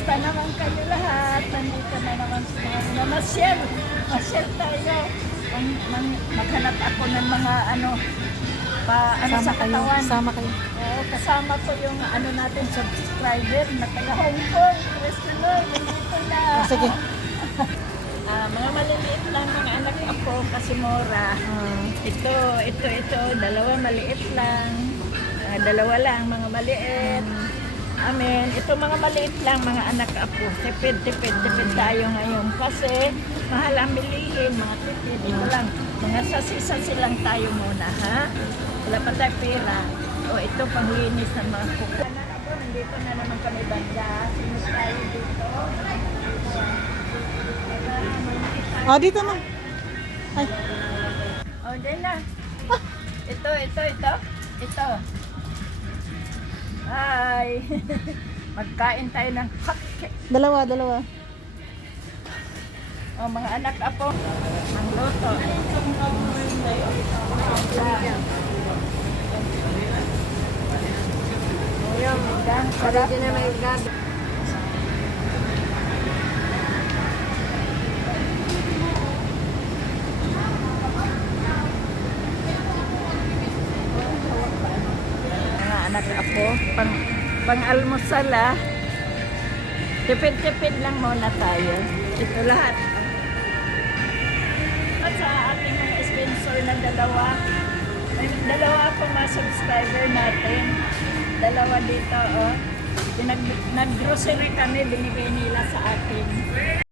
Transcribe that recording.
Kumusta naman kayo lahat? Nandito na naman si Mama Masyel. Masyel tayo. Maghanap ako ng mga sa katawan. Sama kayo. Oo, kasama ko yung natin subscriber na taga Hong Kong. Christopher, nandito na. Sige. Mga maliliit lang mga anak ako kasi mura. Ito, dalawa maliit lang. Dalawa lang, mga maliit. Amen. Ito mga maliit lang, mga anak apo. Tipid tayo ngayon. Kasi mahal ang bilihin, mga tipid. Ito lang, mga sasi lang tayo muna, ha? Wala pa tayo pera. O ito, panglinis ng mga kuko. Nandito na naman kami banda. Sinus tayo dito. Dito na. Ay. Diyan na. Ito. Hi! Magkain tayo ng hotcake. Dalawa. Mga anak apo, ang luto. Yung gang, sarap na may gang. Anak ako, pang-almusal Tipid lang muna tayo. Ito lahat. At sa ating mga sponsor na dalawa akong mga subscriber natin. Dalawa dito, Nag-grocery kami, binibigay nila sa atin.